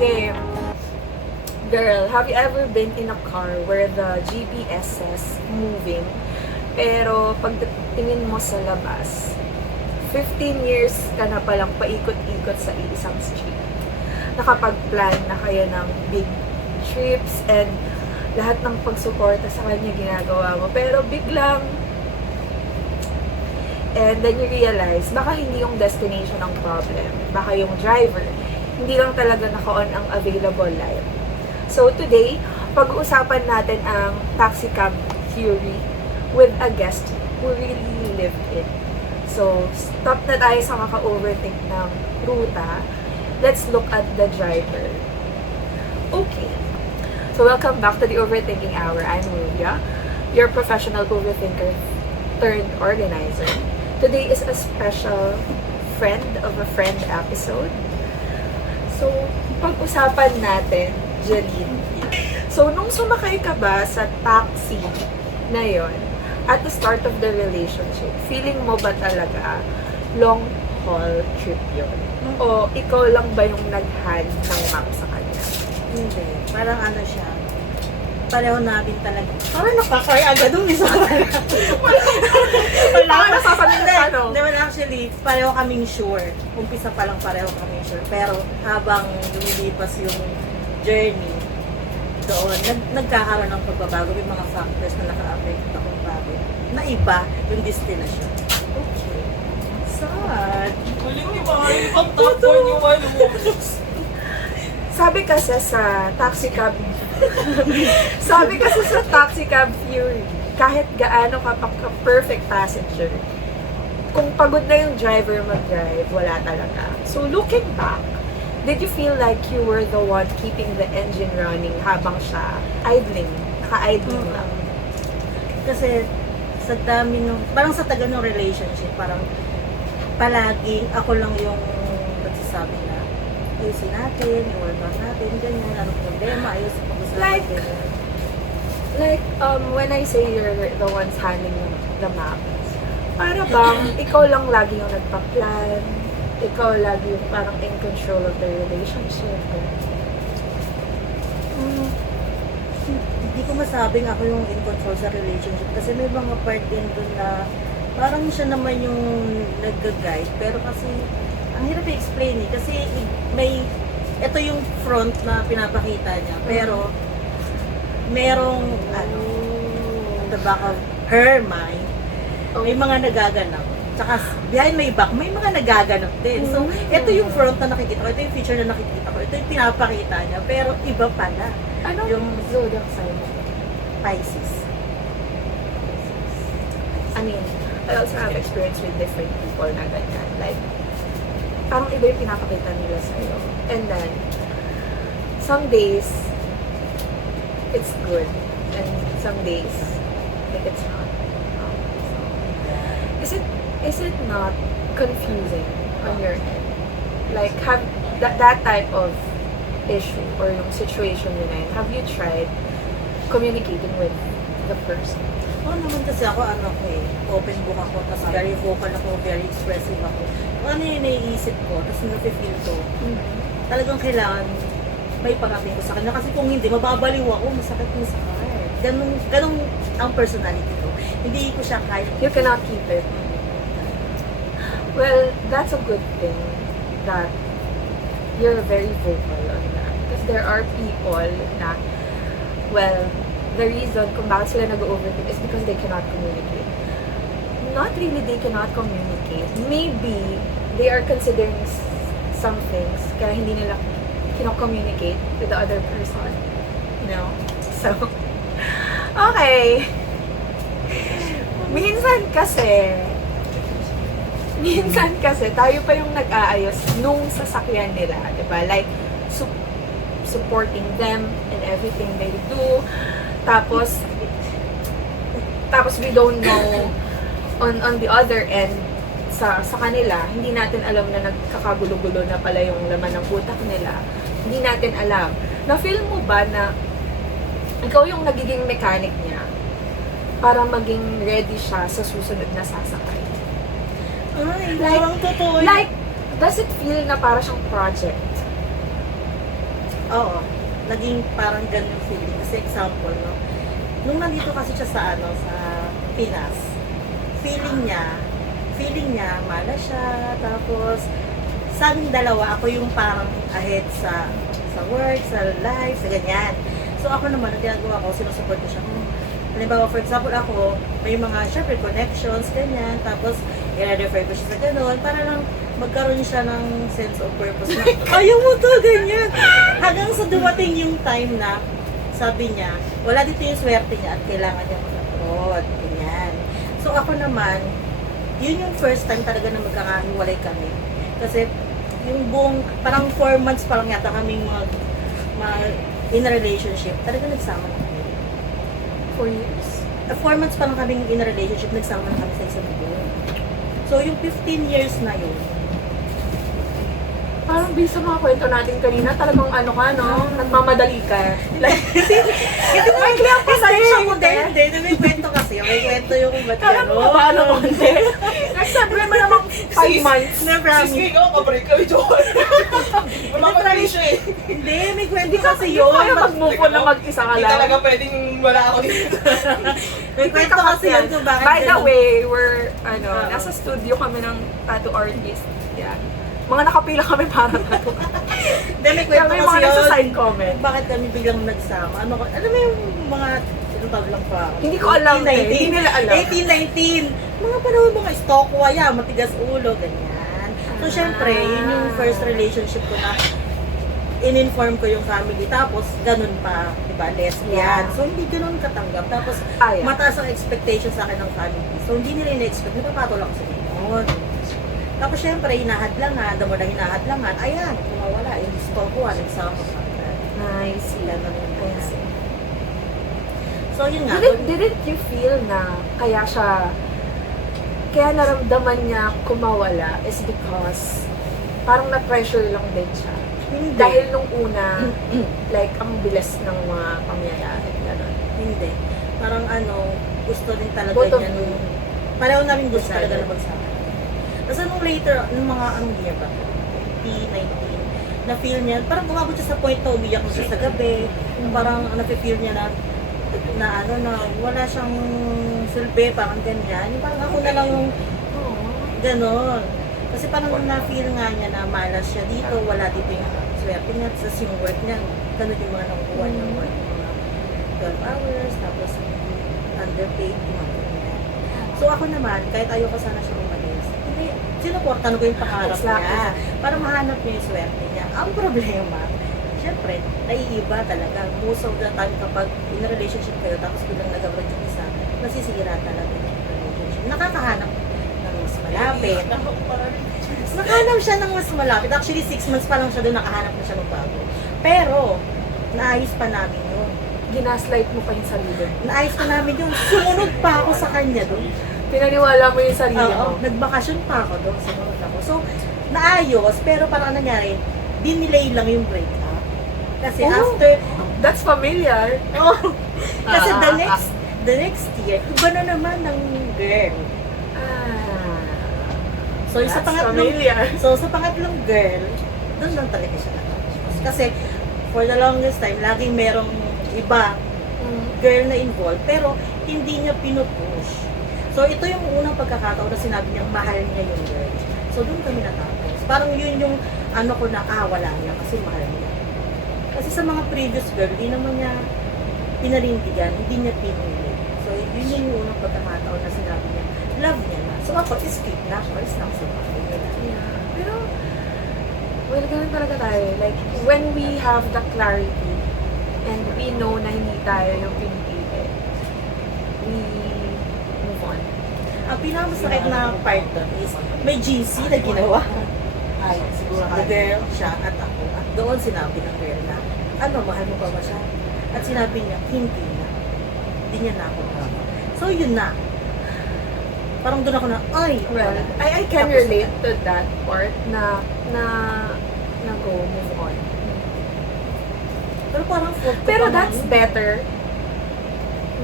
Game. Girl, have you ever been in a car where the GPS says moving, pero pagtingin mo sa labas, 15 years ka na palang paikot-ikot sa isang street. Nakapag-plan na kayo ng big trips and lahat ng pagsuporta sa kanya ginagawa mo, pero biglang and then you realize, baka hindi yung destination ang problem, baka yung driver, hindi lang talaga naka-on ang available light. So today, pag-uusapan natin ang taxi cab theory with a guest who really lived it. So, stop na tayo sa maka-overthink ng ruta. Let's look at the driver. Okay. So, welcome back to the Overthinking Hour. I'm Lulia, your professional overthinker turned organizer. Today is a special friend of a friend episode. So, pag-usapan natin, Janine. So, nung sumakay ka ba sa taxi na yon at the start of the relationship, feeling mo ba talaga long haul trip yon? O ikaw lang ba yung nag-hand ng map sa kanya? Hindi. Parang ano siya. Pareho namin talaga. Parang napakay agad yung isa. Wala ka nasasabihin na ano. Hindi, well, actually, pareho kaming sure. Umpisa pa lang pareho kaming sure. Pero habang lumilipas yung journey, doon, nagkakaroon ng pagbabago. May mga factors na naka-affect akong bago. Na iba yung destination. Okay. Sad. Huling ni Mahal, ang tapon niyo walo. Sabi kasi sa taxi cab theory, kahit gaano ka perfect passenger, kung pagod na yung driver mag-drive, wala talaga. So looking back, did you feel like you were the one keeping the engine running habang siya idling, naka-idling lang? Kasi sa dami nung, parang sa taga ng relationship, parang palagi ako lang yung nagsasabi na ayusin natin, i-work out natin, ganyan, anong problema, ayusin pag-usapan, ganyan. Like, when I say you're the ones handling the map, para bang ikaw lang lagi yung nagpa-plan, ikaw lagi yung parang in control of the relationship. Hindi ko masabing ako yung in control sa relationship kasi may mga part din doon na parang siya naman yung nag-guide, pero kasi ang hirap i-explain kasi may ito yung front na pinapakita niya, pero merong ano, the back of her mind, may mga nagaganap. Tsaka behind my back, may mga nagaganap din. So, ito yung front na nakikita ko, ito yung feature na nakikita ko, ito yung pinapakita niya, pero iba pala. Ano Yung zodiac sign mo? Pisces. I mean, I also have experience with different people na ganyan. Like, parang iba yung pinapakita nila sa'yo. And then, some days, it's good. And some days, like it's not. So, is it not confusing on your end? Like, have that type of issue or yung situation yun na yun, have you tried communicating with the person? Oo naman kasi ako, ano ko eh, open book ako, tapos very vocal ako, very expressive ako. Kung ano yung naiisip ko, tapos nafe-feel ko, talagang kailangan may pangapin ko sa kanya. Kasi kung hindi, mababaliw ako, masakit mo sa heart. Ganun ang personality ko. Hindi ko siya kaya. You cannot keep it. Well, that's a good thing that you're very vocal on that. Because there are people na, well, the reason kung bakit sila nag-overthink is because they cannot communicate. Not really they cannot communicate. Maybe they are considering some things kaya hindi nila communicate with the other person. You know? So, okay. Minsan kasi, tayo pa yung nag-aayos nung sasakyan nila, diba? Like, supporting them in everything they do. Tapos we don't know on the other end sa kanila, hindi natin alam na nagkakagulo-gulo na pala yung laman ng utak nila. Hindi natin alam. Na-feel mo ba na ikaw yung nagiging mechanic niya? para maging ready siya sa susunod na sasakay. Ay, Like- parang totoo yun. Like, does it feel na para siyang project? Oo. Naging parang ganun yung feeling. Kasi example, no? Nung nandito kasi siya sa sa Pinas, feeling niya, malas siya, tapos sa aming dalawa, ako yung parang ahead sa work, sa life, sa ganyan. So ako naman, ang ginagawa ko, sinusupport ko siya. Halimbawa, for example, ako, may mga, syempre, connections, ganyan, tapos, i-refer ko siya sa ganun, para lang magkaroon siya ng sense of purpose na, ayaw mo to, ganyan. Hanggang sa dumating yung time na, sabi niya, wala dito yung swerte niya at kailangan niya mag-abroad, ganyan. So ako naman, yun yung first time talaga na magkakahiwalay kami. Kasi, yung buong, parang 4 months pa lang yata kaming in a relationship, talaga nagsama na kami. 4 years? 4 months pa lang kaming in a relationship, nagsama na kami sa isang buwan. So, yung 15 years na yun, Parang based sa mga kwento natin kanina, talagang ano ka, no? Nagmamadali ka. Like, may clear pa sa'yo siya mo din. Hindi, may kwento kasi. May kwento yung ba't Kala mo ba ano konti? Nagsabi mo namang 5 months. Na Sis, promise. ikaw, kabreak kami, Joel. Wala pa rin siya eh. Hindi, may kwento Hindi ka kasi yun. yun. Kaya mag-move on na mag-isa ka Hindi lang. talaga pwedeng wala ako dito. May kwento kasi yun kung bakit. By the ganun. way, we're, Oo. nasa studio kami ng tattoo artist. Yeah. Mga nakapila kami para tattoo. Hindi, may Kaya kwento may kasi mga yun. nasa-side comment. Bakit kami biglang nagsama? Alam mo yung mga tinatawag lang pa. Hindi ko alam eh. Hindi nila alam. 18, 19. Mga panahon mga stokwa, matigas ulo, ganyan. So, syempre, yun yung first relationship ko na in-inform ko yung family. Tapos, ganun pa, diba, lesbian. Yeah. So, hindi ganun katanggap. Tapos, Yeah. mataas ang expectation sa akin ng family. So, hindi nila ina-expect. Napapatol ako sa ganun. Tapos, syempre, hinahadlangan. Damo na hinahadlangan. Ayan, kumawala. Yung stokwa, nagsama ka. Nice. Ganun yung kasi. So, yun nga. Didn't you feel na kaya naramdaman niya kumawala is because parang na-pressure lang din siya. Hindi. Dahil nung una, like, ang bilis ng mga pangyayari. Ganun. Hindi. Parang gusto din talaga Both of niya you. pareho namin gusto Decided. talaga na magsama. Kasi nung later, nung mga anong year ba? 2019, na-feel niya, parang umabot siya sa point na umiyak na siya sa gabi. Parang na-feel niya na wala siyang silbi, parang ganyan. Yung parang ako na lang yung ganon. Kasi parang na-feel nga niya na malas siya dito, wala dito yung swerte niya, tapos yung work niya, ganun yung mga nakukuha niya work, mga 12 hours, tapos underpaid, mga ganyan. So ako naman, kahit ayoko sana siya umalis, hindi, sinuportan ko yung pangarap Exactly. niya, para mahanap niya yung swerte niya. Ang problema, syempre, naiiba talaga. Most of the time kapag in a relationship kayo, tapos bilang nag-abroad yung isa, nasisira talaga yung relationship. Nakakahanap ng mas malapit. Nakahanap siya ng mas malapit. Actually, 6 months pa lang siya doon, nakahanap na siya ng bago. Pero, naayos pa namin yun. Ginaslight mo pa yung sarili. Naayos pa namin yun. Sumunod pa ako sa kanya doon. Pinaniwala mo yung sarili Oo, mo. nagbakasyon pa ako doon. Sumunod ako. So, naayos, pero parang nangyari, dinelay lang yung breakup. Kasi Oh. after, That's familiar. oh, kasi the next year, iba na naman ng girl. So, yung sa That's pangatlong familiar. So, sa pangatlong girl, doon lang talaga siya nakapos. Kasi, for the longest time, laging merong iba girl na involved, pero hindi niya pinupush. So, ito yung unang pagkakataon na sinabi niyang mahal niya yung girl. So, doon kami natapos. Parang yun yung ko na, wala niya kasi mahal niya. Kasi sa mga previous girl, hindi naman niya pinarindigan, hindi niya pinili. So, yun yung unang pagkakataon na sinabi niya, love niya na. So, ako, escape na ako, is lang sa bahay nila. Yeah. Pero, well, ganun talaga tayo. Like, when we have the clarity and we know na hindi tayo yung pinipili, we move on. Ang pinakamasakit na part doon is may GC na ginawa. Ay, siguro the girl, siya at ako. At doon sinabi ng girl na, mahal mo pa ba siya? At sinabi niya, hindi na. Hindi niya na ako mahal. So, yun na. Parang doon ako na, Well, I can Tapos relate to that part na go, move on. Pero parang fault ko Pero pa that's naman. better.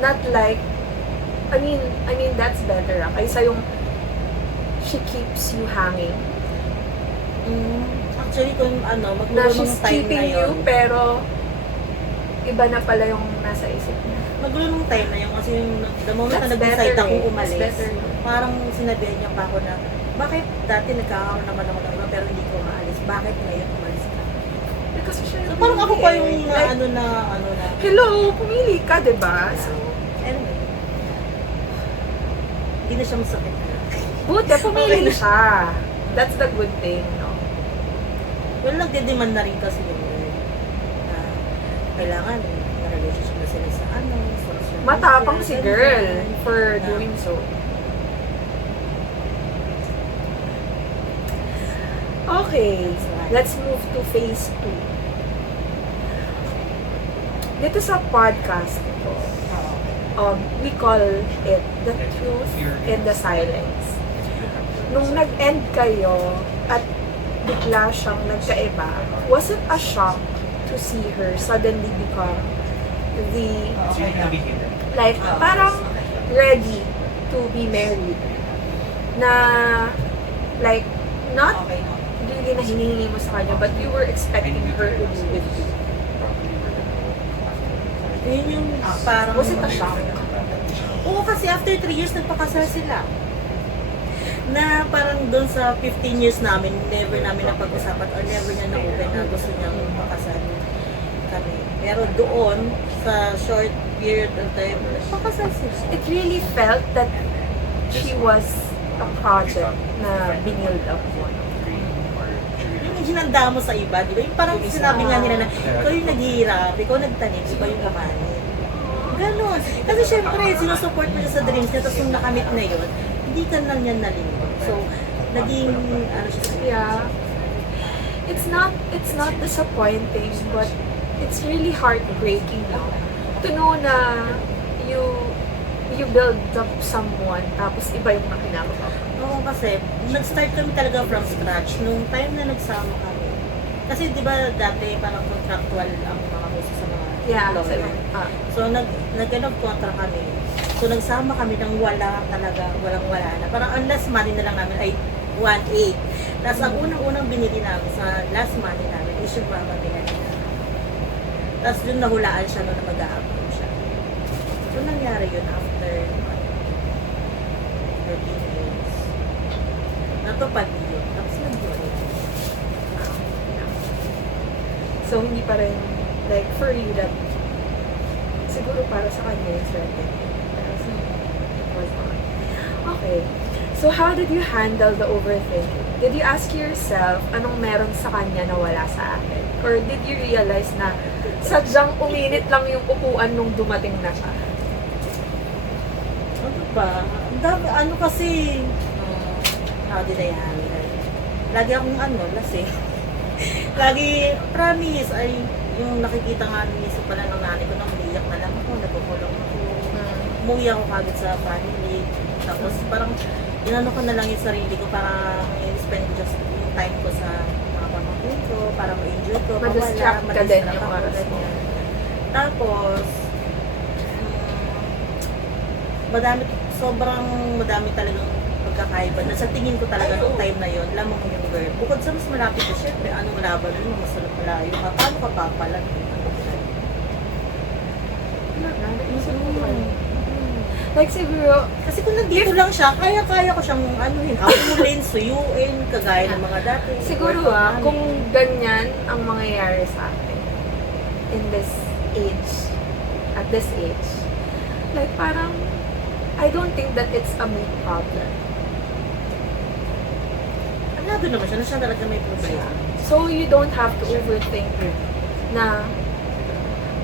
Not like I mean, that's better, kaysa yung she keeps you hanging. Actually, kung Na magulo she's nung time na keeping you, yun. pero iba na pala yung nasa isip niya. Magulo nung time na yun kasi yung the moment na That's nag-decide better akong eh. umalis, That's better. parang sinabihan niya pa ako na, bakit dati nagkakaroon naman ako ng pero hindi ko maalis? Bakit ngayon umalis ka? Kasi siya So, parang ako pa yung like, ano na, hello, pumili ka, diba? So, anyway. Hindi na siya masakit na. buti, pumili Okay na. siya. That's the good thing, no? Well, nagde-demand na rin kasi yung na kailangan na relationship na sila sa social media, Matapang si girl ganyan. for Na- doing so. Okay, let's move to phase 2. Dito sa podcast ko, we call it The Truth in the Silence. Nung nag-end kayo at bigla siyang nagkaiba, was it a shock to see her suddenly become the, like, parang ready to be married? Na, like, not really na hinihingi mo sa kanya, but you were expecting her to be with you. Yun yung parang... Was it a shock? Oo, kasi after 3 years, nagpakasal sila. Na parang doon sa 15 years namin, never namin napag-usapan or never niya na-open na gusto niyang makasal kami. Pero doon, sa short period of time, nagpakasal sila. It really felt that she was a project na binild up mo. Yung hinanda mo sa iba, di ba? Yung parang sinabi nga nila na, ikaw yung naghihirap, ikaw nagtanim, iba yung kamanin. Ganon. Kasi syempre, sinusupport mo siya sa dreams niya, tapos nung nakamit na yun, hindi ka lang yan nalingkod. So, naging, ano siya, Yeah. It's not disappointing, but it's really heartbreaking now to know na you build up someone, tapos iba yung nakinakaw. oo kasi, nag-start kami talaga from scratch. Nung time na nagsama kami, kasi di ba dati parang contractual ang mga musa sa mga Yeah, employer. So, nag-contract kami. So, nagsama kami ng wala talaga, walang-wala na. Parang ang last money na lang namin ay 1.8. Tapos, ang unang-unang binili namin sa last money namin is yung mama binili namin. Tapos, dun nahulaan siya nung mag-a-approve siya. So, nangyari yun after 13 years. Natupad yun. Tapos, nag-join. So, hindi pa rin, like, for you that, siguro para sa kanya yung swerte. Pero sa it was not. Okay. So, how did you handle the overthinking? Did you ask yourself, anong meron sa kanya na wala sa akin? Or did you realize na sadyang uminit lang yung upuan nung dumating na siya? Ano ba? Ang dami, ano kasi, how did I handle? Lagi akong lasing. Lagi, promise, ay yung nakikita nga minsan pala ng nanay ko, nang umiyak na lang ako, nagkukulong ako. Umuwi ako kagad sa family. Tapos parang, inano ko na lang yung sarili ko para i-spend just yung time ko sa mga pamangkin ko, para ma-enjoy ko, Ma-distract ka din yung ako, oras mo. ganyan. Tapos, sobrang madami talagang pagkakaiba na sa tingin ko talaga nung time na yon, lamang yung girl. Bukod sa mas malapit ko, syempre, anong laban nun, mas malayo ka, paano ka papalag? Like, siguro, Kasi kung nandito lang siya, kaya-kaya ko siyang habulin, suyuin, kagaya ng mga dati. siguro kung ganyan ang mangyayari sa akin in this age, at this age, like, parang, I don't think that it's a me problem. Ano naman siya, na siya talaga may problema. So, you don't have to overthink na,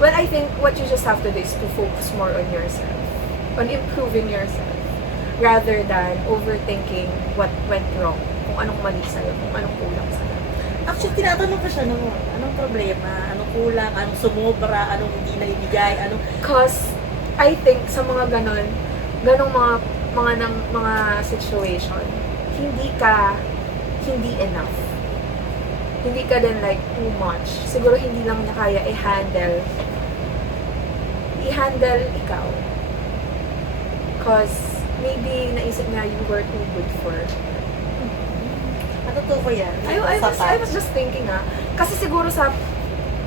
well, I think what you just have to do is to focus more on yourself, on improving yourself, rather than overthinking what went wrong, kung anong mali sa'yo, kung anong kulang sa'yo. Actually, tinatanong ko siya noon, anong problema, anong kulang, anong sumobra, anong hindi na ibigay, anong... Because, I think, sa mga ganong mga situation, hindi enough. Hindi ka din like too much. Siguro hindi lang niya kaya i-handle ikaw. Because maybe naisip niya you were too good for. Totoo ko yan. I was just thinking kasi siguro sa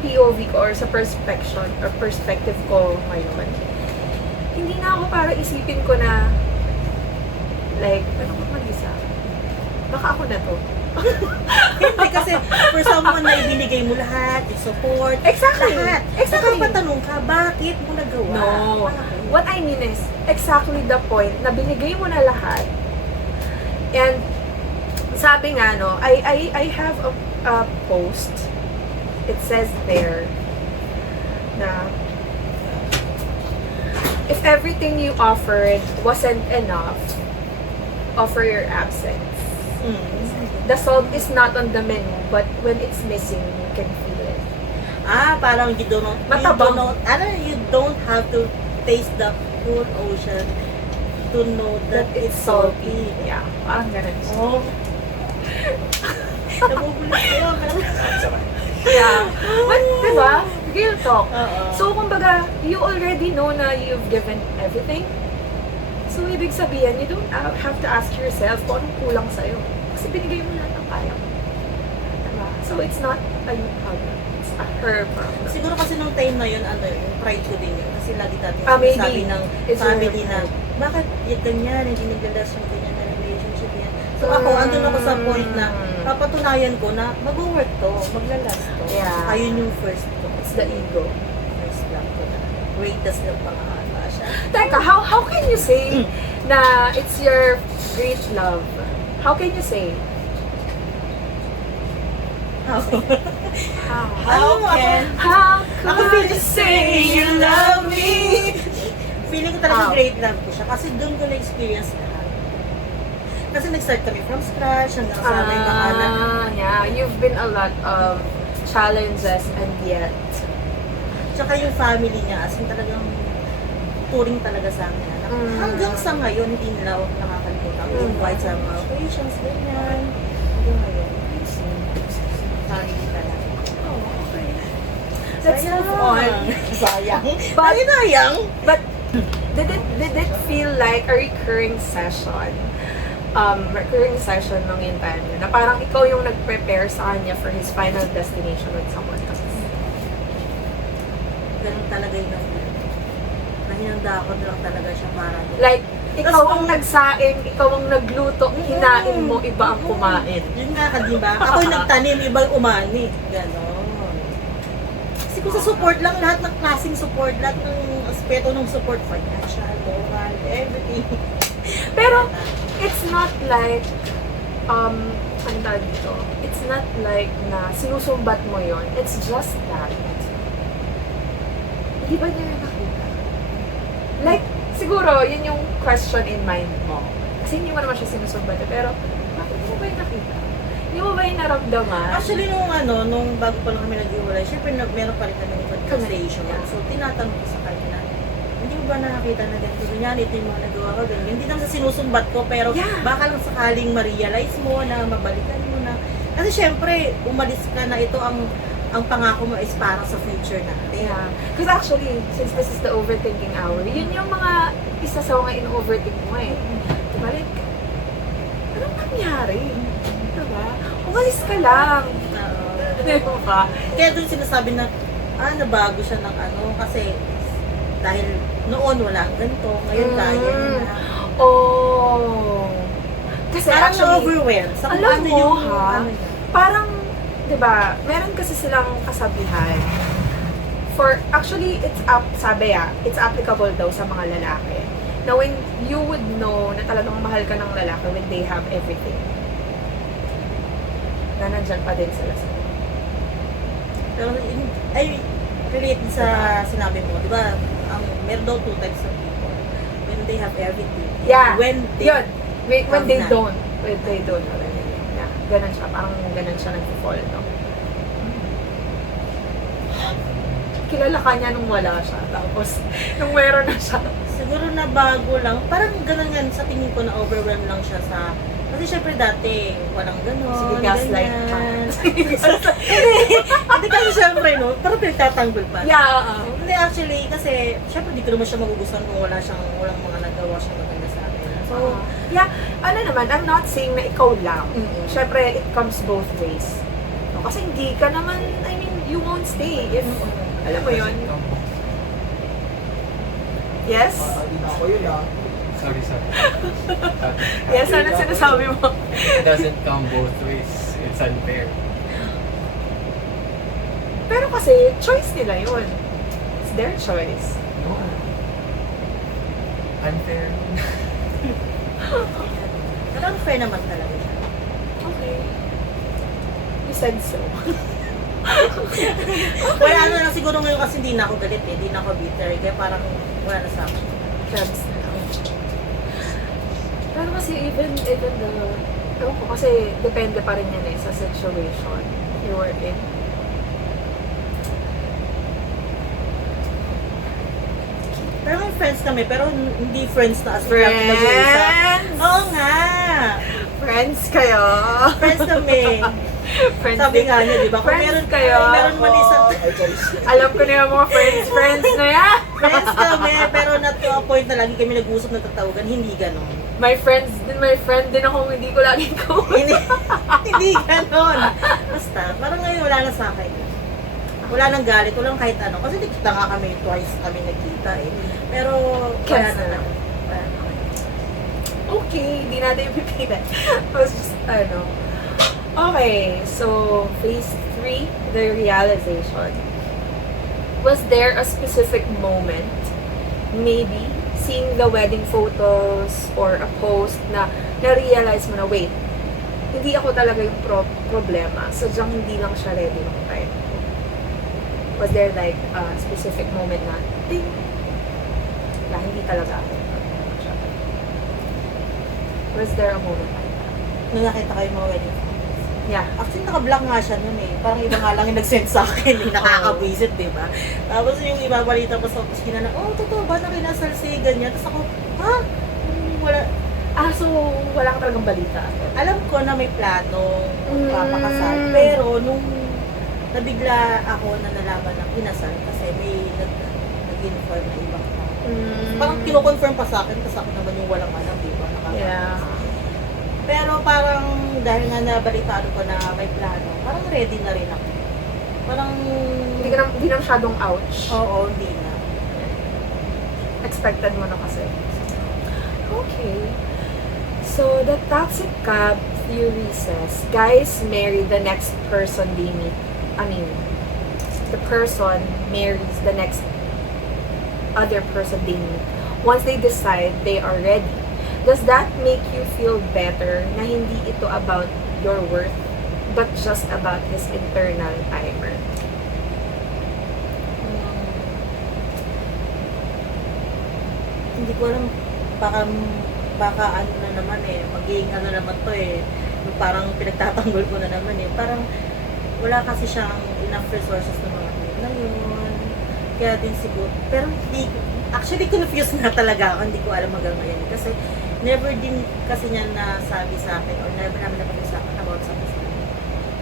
POV ko or sa perspective ko ngayon, hindi na ako para isipin ko na like, ano ko mag-isa? Baka ako na to. Hindi kasi for someone na ibinigay mo lahat, yung support, Exactly. lahat. Exactly. Nakapatanong ka, bakit mo nagawa? No. Bakit? What I mean is, exactly the point na binigay mo na lahat. And, sabi nga, no, I have a post. It says there na if everything you offered wasn't enough, offer your absence. The salt is not on the menu, but when it's missing, you can feel it. Parang you Matabang. you don't have to taste the full ocean to know that it's salty. Yeah, parang ganun. Oh. Nabubulit kayo. Yeah. But, diba? Real talk. Oo. So, kumbaga, you already know na you've given everything. So, ibig sabihin, you don't have to ask yourself kung anong kulang sa'yo. Kasi binigay mo lahat ng kaya mo. Diba? So, it's not a you problem. It's a her problem. Siguro kasi nung time na yun, yung pride ko din yun. Kasi lagi natin Maybe. sinasabi ng It's family your na, pride. bakit yung ganyan, hindi naglalas yung ganyan na relationship yan. So ako, andun ako sa point na, papatunayan ko na mag-work to, maglalas to. Yeah. Ayun yung first ko. It's the ego. First love ko na. Greatest love pa nga ata siya. Teka, how can you say na it's your great love? How can you say? How? How can How Ako could feel you the say you love me? Feeling ko talaga How? great love ko siya. Kasi doon ko na-experience lahat. Kasi nag-start kami from scratch, hanggang sa may mga anak. Yeah, you've been a lot of challenges and yet. Tsaka yung family niya, as in talagang touring talaga sa amin. Anak. Hanggang sa ngayon, hindi nila ako nakakalimutan. Invite sa mga occasions, ganyan. Hanggang ngayon. Family talaga. Oh, okay. Let's move on. Sayang. But- Sayang. But did it feel like a recurring session? Recurring session nung yung time yun, na parang ikaw yung nag-prepare sa kanya for his final destination with someone else. Ganun talaga yung na-feel. Nahinanda ako na lang talaga siya para doon. Like, ikaw Tas- ang nagsaing, ikaw ang nagluto, hinain mo, iba ang kumain. Yun nga ka, di ba? Ako yung nagtanim, ibang umani. Ganon. Kasi kung sa support lang, lahat ng klaseng support, lahat ng aspeto ng support, financial, moral, everything. Pero, it's not like, ano tawag dito? It's not like na sinusumbat mo yon. It's just that. Hindi ba niya nakita? Like, siguro, yun yung question in mind mo. Kasi hindi mo naman siya sinusumbat, pero, bakit mo ba yung nakita? Hindi mo ba yung naramdaman? Actually, nung bago pa lang kami nag-iwalay, syempre meron pa rin kami conversation. Yeah. So, tinatanong ko sa kanya na, hindi mo ba nakakita na ganito, ganyan, ito yung mga nagawa ko, ganyan. Hindi naman sa sinusumbat ko, pero Yeah. baka lang sakaling ma-realize mo na, mabalikan mo na. Kasi syempre, umalis ka na, ito ang pangako mo is para sa future natin. Yeah. Because actually, since this is the overthinking hour, yun yung mga isa sa mga in-overthink mo eh. Diba? Like, anong nangyari? Diba? Umalis ka lang. Oo. Diba ba? Kaya doon sinasabi na, nabago siya ng kasi dahil noon wala ganito, ngayon kaya niya na. Oh. Kasi Parang actually, na-overwhelm. Sa kung alam ano mo, yung, ha? ano niya. parang, diba, meron kasi silang kasabihan. Actually, it's applicable daw sa mga lalaki. Na when you would know na talagang mahal ka ng lalaki when they have everything. Na nandyan pa din sila sa Pero, ay, relate sa sinabi mo, di ba? Meron daw two types of people. When they have everything. Yeah. When they, Yun. When they na. don't. When they don't. Yeah. Ganun siya. Parang ganun siya nag-fall, no? Kilala ka niya nung wala siya. Tapos, nung meron na siya. siguro na bago lang. Parang ganun yan, sa tingin ko na overwhelm lang siya sa, kasi syempre dati, walang ganon. Sige, gaslight ka. ganyan. Hindi kasi syempre, no? Parang pinagtatanggol pa. Yeah, Hindi, actually, kasi, syempre, di ko naman siya magugustuhan kung walang mga nagawa siya maganda sa akin. So, Yeah, ano naman, I'm not saying na ikaw lang. Mm-mm. Syempre, it comes both ways. No, kasi hindi ka naman, I mean, you won't stay if, alam mo yun. Yes? Hindi na ako yun ah. Sorry. Yes, ano sinasabi mo? It doesn't come both ways. It's unfair. Pero kasi, choice nila yun. It's their choice. No. Unfair. pero fair naman talaga siya. Okay. You said so. Kaya ano lang, siguro ngayon kasi hindi na ako galit eh, hindi na ako bitter, kaya parang wala na sa akin. Chance na lang. Pero kasi even the, ewan ko, kasi depende pa rin yan eh sa situation you were in. Pero may friends kami, pero hindi friends na as in nag-uusap. Friends! Oo nga! Friends kayo! Friends kami. Friends Sabi din. nga niya, di ba? Kung Friends kayo. Meron man isang Ay, guys. Alam ko na yung mga friends na yan! friends kami, pero not to a point na lagi kami nag-uusap, nagtatawagan, hindi ganon. My friend din akong hindi ko laging Hindi, kausap. hindi ganon. Basta, parang ngayon wala na sa akin. Wala nang galit, walang kahit ano. Kasi kita nga kami, twice kami nagkita eh. Pero, wala Cancel. na lang. Wala na. Okay, hindi natin ipipilit. It was just, Okay, so phase 3, the realization. Was there a specific moment, maybe, seeing the wedding photos or a post na na-realize mo na, wait, hindi ako talaga yung problema. Sadyang hindi lang siya ready ng time. Was there like a specific moment na, ding, na hindi talaga ako. Was there a moment like that? Nung nakita kayo mga wedding photos. Yeah. Actually, naka-block nga siya nun eh. Parang iba nga lang yung nag-send sa akin eh. Nakaka-visit, di ba? Tapos yung iba balita pa sa opisina na, oh, totoo ba na kinasal si ganyan? Tapos ako, ha? Wala. So wala ka talagang balita. Alam ko na may plano papakasal. Mm. Pero nung nabigla ako na nalaman ng kinasal kasi may nag-inform na ibang tao. Parang kino-confirm pa sa akin kasi ako naman yung walang alam, di ba? Yeah. Pero parang dahil nga nabalitaan ko na may plano, parang ready na rin ako. Parang Hindi na masyadong ouch. oo, hindi na. Expected mo na kasi. Okay. So, the toxic cab theory says, guys marry the next person they meet. I mean, the person marries the next other person they meet. Once they decide they are ready. Does that make you feel better na hindi ito about your worth, but just about his internal timer? Hindi ko alam, baka ano na naman eh, magiging ano naman to eh, yung parang pinagtatanggol ko na naman eh, parang wala kasi siyang enough resources na mga ngayon, kaya din siguro, pero hindi, actually confused na talaga ako, hindi ko alam hanggang ngayon, kasi never din kasi niya nasabi sa akin, or never namin napag-usapan about something.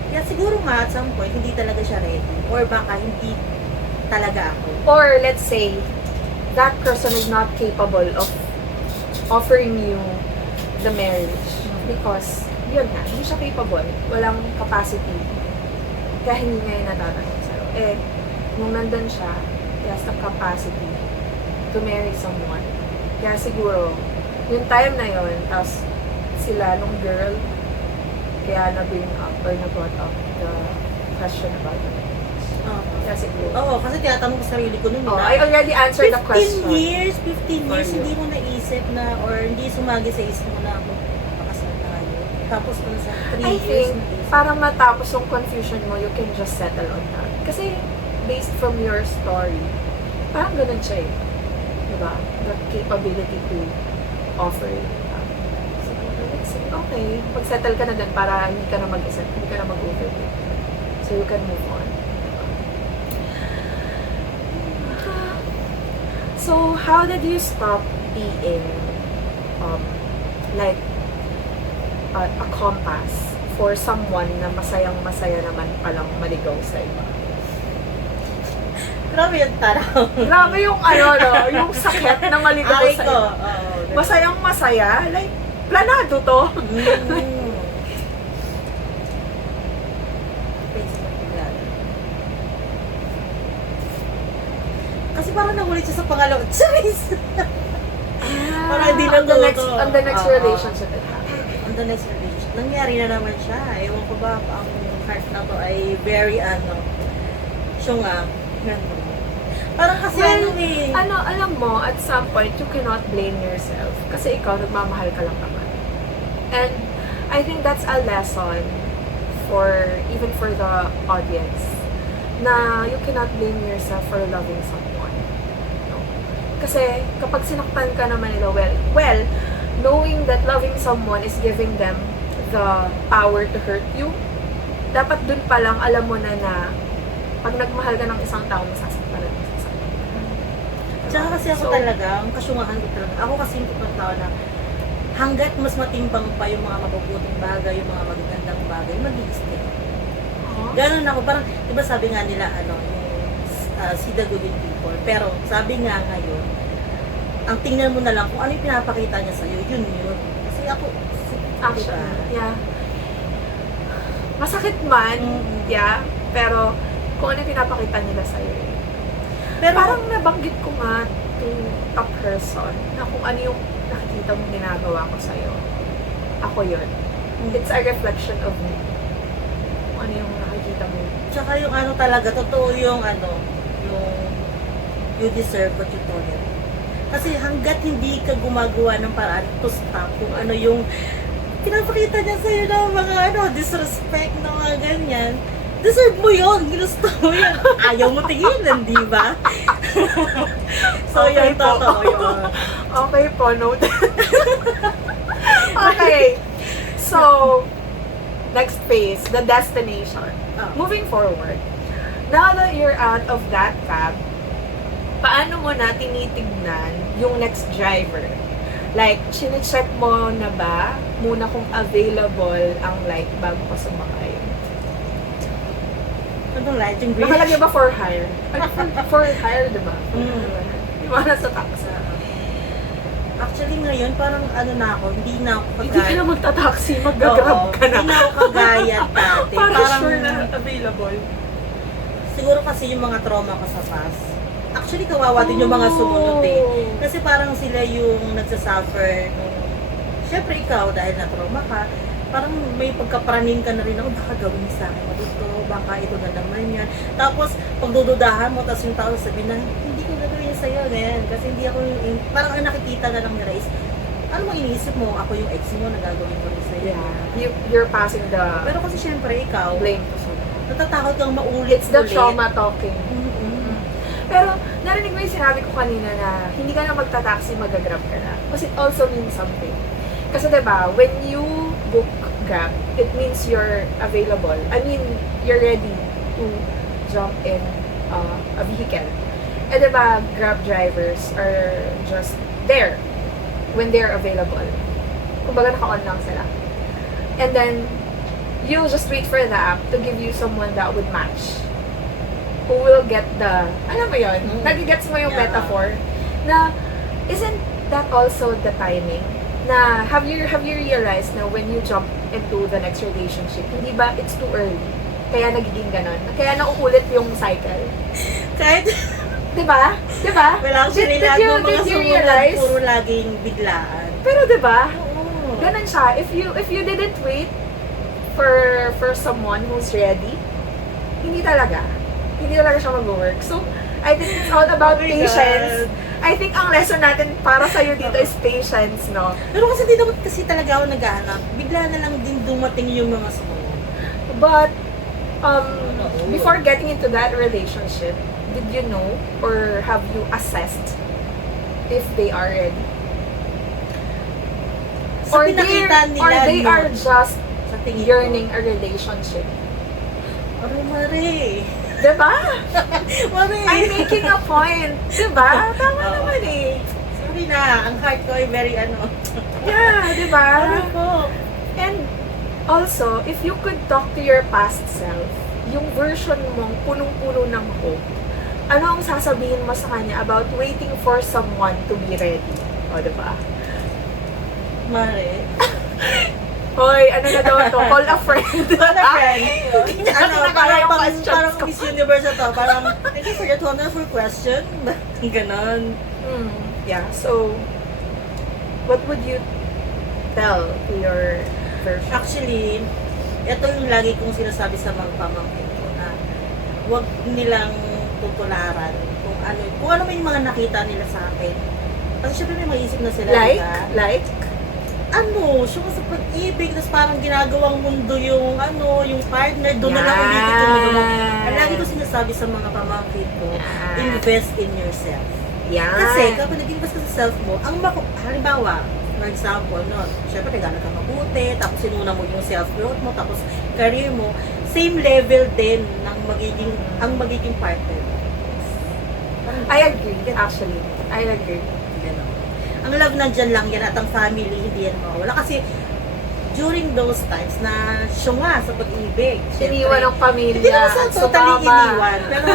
Kaya siguro nga at some point, hindi talaga siya ready, or baka hindi talaga ako. Or let's say, that person is not capable of offering you the marriage because yun nga, hindi siya capable, walang capacity, kaya hindi niya yung natatanong sa'yo. Eh, nung nandun siya, he has the capacity to marry someone. Kaya siguro, yung time na yun, tapos sila nung girl, kaya na-bring up or na-brought up the question about the marriage. Kaya siguro. Oo, kasi tinatanong ko sarili ko nun. Oh, I already answered the 15 question. years, 15 For years, you. hindi mo naisip na, or hindi sumagi sa isip mo na ako, pakasal tayo. Tapos kung sa 3 I years, think, naisip. para matapos yung confusion mo, you can just settle on that. Kasi, based from your story, parang ganun siya eh. Diba? The capability to offer it. So, let's say, okay, pag-settle ka na dun para hindi ka na mag-isip, hindi ka na mag-overthink. So, you can move on. So, how did you stop being, like, a compass for someone na masayang-masaya naman palang maligaw sa iba? Grabe yung taraw. Grabe yung ano, no, yung sakit na malito ko Aray ko. sa'yo. Oo. Masayang masaya. Like, planado to. Mm. Facebook bigla. Kasi parang nahulit siya sa pangalawa. Charis! Parang hindi na on the next Oo. relationship it happened. On the next relationship. Nangyari na naman siya. Ewan ko ba, ang heart na to ay very syunga. Ganun. Parang kasi Alam mo, at some point, you cannot blame yourself. Kasi ikaw, nagmamahal ka lang naman. And I think that's a lesson even for the audience, na you cannot blame yourself for loving someone. No? Kasi kapag sinaktan ka naman nila, well, knowing that loving someone is giving them the power to hurt you, dapat dun pa lang alam mo na pag nagmahal ka ng isang tao, masasaktan at masasaktan. Tsaka kasi ako talaga, ang kasyungahan ko talaga, ako kasi yung tipong tao na hanggat mas matimbang pa yung mga mabubuting bagay, yung mga magagandang bagay, mag-i-stay. Ganon ako, parang, di ba sabi nga nila, see the good in people. Pero sabi nga ngayon, ang tingnan mo na lang kung ano yung pinapakita niya sa'yo, yun. Kasi ako, Action. diba? Yeah. Masakit man, Mm. yeah, pero kung ano yung pinapakita nila sa'yo. Pero Parang nabanggit ko nga to a person na kung ano yung nakikita mong ginagawa ko sa'yo. Ako yun. It's a reflection of me. Kung ano yung nakikita mo. tsaka yung talaga, totoo yung yung you deserve what you tolerate. Kasi hanggat hindi ka gumagawa ng paraan to stop kung ano yung pinapakita niya sa'yo na mga disrespect na mga ganyan, deserve mo yun, ginusto mo yun. Ayaw mo tigilan, di ba? So, Okay yun, po. totoo yun. Okay po, noted. Okay. So, next phase, the destination. Oh. Moving forward, now that you're out of that cab, paano mo na tinitignan yung next driver? Like, chinecheck mo na ba muna kung available ang light bago ka sumakay? Anong light? Yung green? Nakalagay ba for hire? For hire, di ba? Di ba nasa taxa? Actually, ngayon, parang na ako, hindi na ako Hindi ka na magta-taxi, mag-grab Oo, ka na. Hindi na ako kagaya dati. Para Parang, sure na available. siguro kasi yung mga trauma ko sa past. Actually, kawawa din yung mga sumunod eh. Kasi parang sila yung nagsasuffer nung, syempre ikaw, dahil na-trauma ka, parang may pagkapraning ka na rin ako, baka gawin sa akin ito, baka ito na naman yan. Tapos, pagdududahan mo, tapos yung tao sabihin na, hindi ko gagawin sa'yo, ganyan. Kasi hindi ako yung, parang ang nakikita na lang nila is, ano mo iniisip mo, ako yung ex mo, nagagawin ko rin sa'yo. Yeah. You're passing the Pero kasi syempre, ikaw, blame to someone. natatakot kang maulit. It's the trauma talking. Mm-mm. Pero, narinig mo yung sinabi ko kanina na hindi ka na magta-taxi, mag-grab ka na. Because it also means something. Kasi diba, when you book Grab, it means you're available. I mean, you're ready to jump in a vehicle. Eh diba, Grab drivers are just there when they're available. Kumbaga naka-on lang sila. And then, you'll just wait for the app to give you someone that would match. Who will get the, alam mo yun, nagigets mo yung Yeah. metaphor, na, isn't that also the timing? Na, have you realized na when you jump into the next relationship, hindi ba it's too early? Kaya nagiging ganon? Kaya nauulit yung cycle? Kahit, Diba? Diba? wala akong Did sinilad you- ng mga did you sumunod, realize? puro laging biglaan. Pero diba? Oo. Ganon siya. If you didn't wait for someone who's ready, hindi talaga siya mag-work. So, I think it's all about Oh my patience. God. I think ang lesson natin para sa'yo dito is patience, no? Pero kasi di dapat kasi talaga ako naghahanap. Bigla na lang din dumating yung mga sumunod. But, Oo. before getting into that relationship, did you know or have you assessed if they are ready? Sa pinakita nila, or they no? are just Sa tingin yearning a relationship. ko. Aray, Mare. Diba? Mare. I'm making a point. Diba? Tama Oo. naman eh. Sorry na, ang heart ko ay very Yeah, diba? Ano po? And also, if you could talk to your past self, yung version mong punong-puno ng hope, ano ang sasabihin mo sa kanya about waiting for someone to be ready? O, diba? Mare. Hoy, ano na daw to? Call a friend. Call a friend. Ano, parang yung questions parang ko. Miss Universe na to. Parang, thank you for that wonderful question. Ganon. Yeah, so, what would you tell to your version? Actually, ito yung lagi kong sinasabi sa mga pamangkin ko na huwag nilang tutularan kung ano may mga nakita nila sa akin. Kasi syempre may maisip na sila. Like? Ano, siya sa pag-ibig, tapos parang ginagawang mundo yung yung partner, doon na lang umiikot yung mundo mo. Ang lagi ko sinasabi sa mga pamangkin ko, invest in yourself. Yan. Kasi kapag nag-invest ka sa self mo, halimbawa, for example, syempre nag-anak ka mabuti, tapos sinuna mo yung self-growth mo, tapos career mo, same level din ng magiging partner mo. I agree, actually. I agree. Ganon. Ang love nandyan lang yan at ang family hindi yan mawala. Kasi during those times na syunga sa pag-ibig. Iniwan ng pamilya. Hindi naman sa totally sumama. iniwan. Pero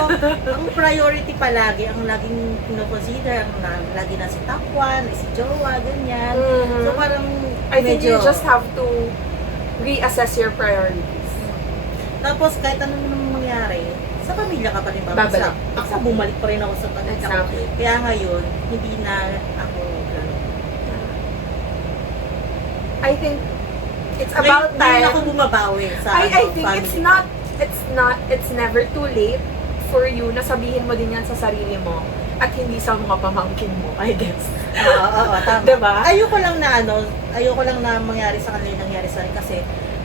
ang priority palagi, ang laging pinoconsider, ang lagi na si top 1, si jowa, ganyan. Mhm. So parang I think you medyo- just have to reassess your priorities. Tapos kahit ano naman mangyari, sa pamilya ka pa rin Babalik. Ako bumalik pa rin ako sa pamilya ko. Exactly. Kaya ngayon, hindi na ako ganun. I think it's about Ngayon ako time. bumabawi sa I think family. it's never too late for you na sabihin mo din yan sa sarili mo at hindi sa mga pamangkin mo, I guess. Oo, tama. Diba? Ayoko lang na mangyari sa kanila yung nangyari sa akin kasi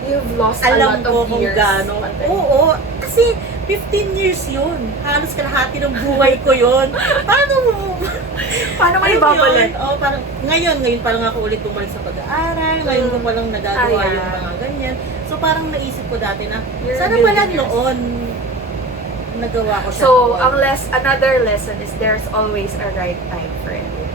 You've lost a alam lot ko of kung years. gaano. Ate. Oo, kasi 15 years yun. Halos kalahati ng buhay ko yun. Paano mo? Paano mo Alam mo ibabalik? yun? Oo, parang ngayon pa lang ako ulit bumalik sa pag-aaral. Ngayon ko pa lang nagagawa Ayan. yung mga ganyan. So parang naisip ko dati na, You're sana building pala yours. noon nagawa ko siya. So, noon. another lesson is there's always a right time for everything.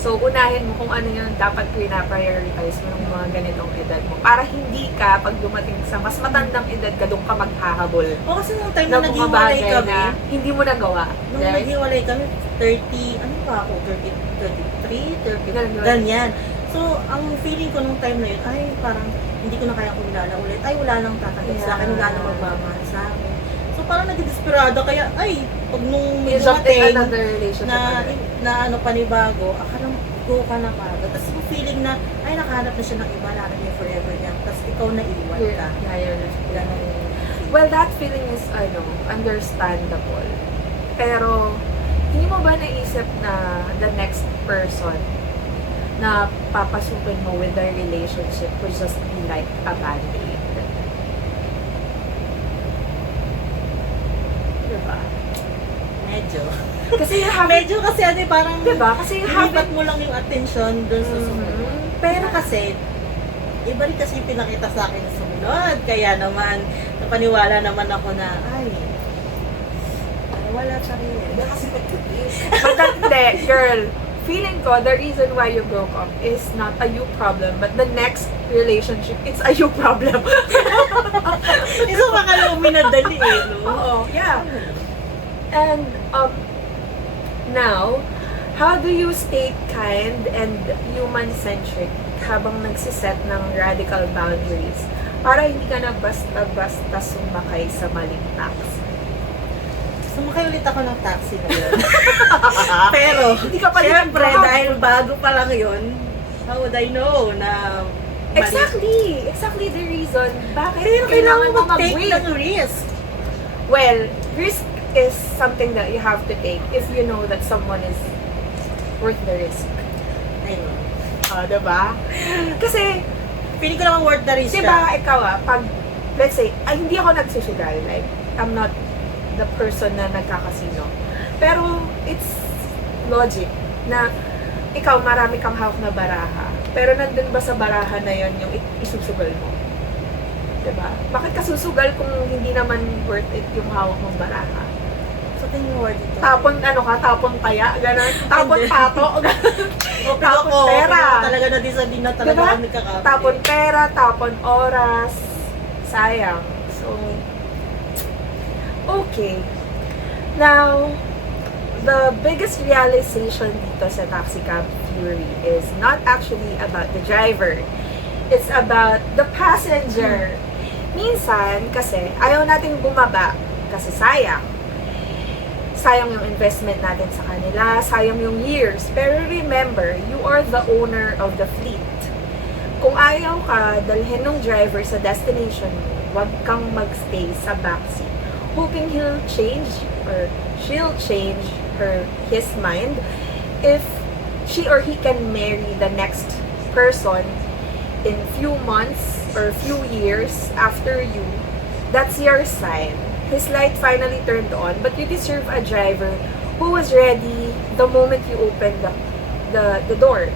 So, unahin mo kung ano yung dapat pina-prioritize mo ng mga ganitong edad mo. Para hindi ka, pag dumating sa mas matandang edad ka, doon ka maghahabol. O kasi nung time Na na mga naghiwalay bagay kami, na hindi mo nagawa. nung Right? naghiwalay kami, 30, ano pa ako, 33, 30, Ganun. ganyan. So, ang feeling ko nung time na yun, ay parang hindi ko na kaya kumilala ulit. Ay, wala nang tatanggap sa akin, wala nang magmamahal sa akin. So, parang nagdidesperado, kaya, ay, pag nung may You jumped in dumating, another relationship. na, agad. na ano panibago, akala go ka na kagad. Tapos yung feeling na, ay, nakahanap na siya ng iba, na niya forever niya. Tapos ikaw na iwan ka. Ganun. Well, that feeling is, understandable. Pero, hindi mo ba naisip na the next person na papasukin mo with the relationship would just be like a band-aid? Diba? Medyo. Kasi you have Medyo kasi ano, parang, diba? Kasi you have ilipat mo lang yung attention dun sa sumunod. Pero kasi, iba rin kasi yung pinakita sa akin sa sumunod. Kaya naman, napaniwala naman ako na, ay, wala pa rin. But that, hindi, girl, feeling ko, the reason why you broke up is not a you problem, but the next relationship, it's a you problem. Isa pa kayo minadali eh, no? Oo, yeah. And, now, how do you stay kind and human-centric habang nagsiset ng radical boundaries para hindi ka na basta-basta sumakay sa maling taxi? Sumakay ulit ako ng taxi na yun. Pero, Hindi ka pa rin syempre, nag-broke. dahil bago pa lang yun, how would I know na mali? Exactly the reason bakit Pero kailangan mo mag-take mag-wait. ng risk. Well, risk is something that you have to take if you know that someone is worth the risk. Ayun. Diba? Kasi, Feeling ko naman worth the risk diba, ikaw pag, let's say, hindi ako nagsusugal, like, I'm not the person na nagkakasino. Pero, it's logic na ikaw, marami kang hawak na baraha. Pero nandun ba sa baraha na yon yung isusugal mo? Diba? Bakit ka susugal kung hindi naman worth it yung hawak mong baraha? So, tingin mo worth it. Tapon kaya, gano'n. Tapon tato, gano'n. Tapon pera. Talaga na di na talaga Diba? kami kakapit. Tapon pera, tapon oras. Sayang. So, okay. Now, the biggest realization dito sa Taxi Cab Fury is not actually about the driver. It's about the passenger. Minsan, kasi ayaw nating bumaba kasi sayang. Sayang yung investment natin sa kanila, sayang yung years. Pero remember, you are the owner of the fleet. Kung ayaw ka dalhin ng driver sa destination mo, wag kang magstay sa backseat, hoping he'll change or she'll change his mind if she or he can marry the next person in few months or few years after you. That's your sign. His light finally turned on, but you deserve a driver who was ready the moment you opened the door.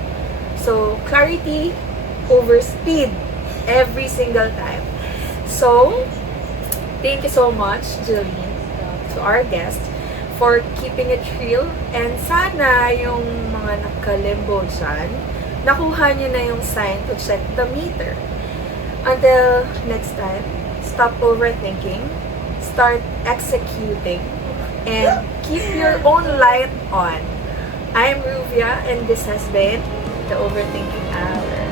So, clarity over speed every single time. So, thank you so much, Jillian, to our guest, for keeping it real. And sana yung mga nakalimbo dyan, nakuha nyo na yung sign to check the meter. Until next time, stop overthinking, start executing, and keep your own light on. I'm Ruvia, and this has been the Overthinking Hour.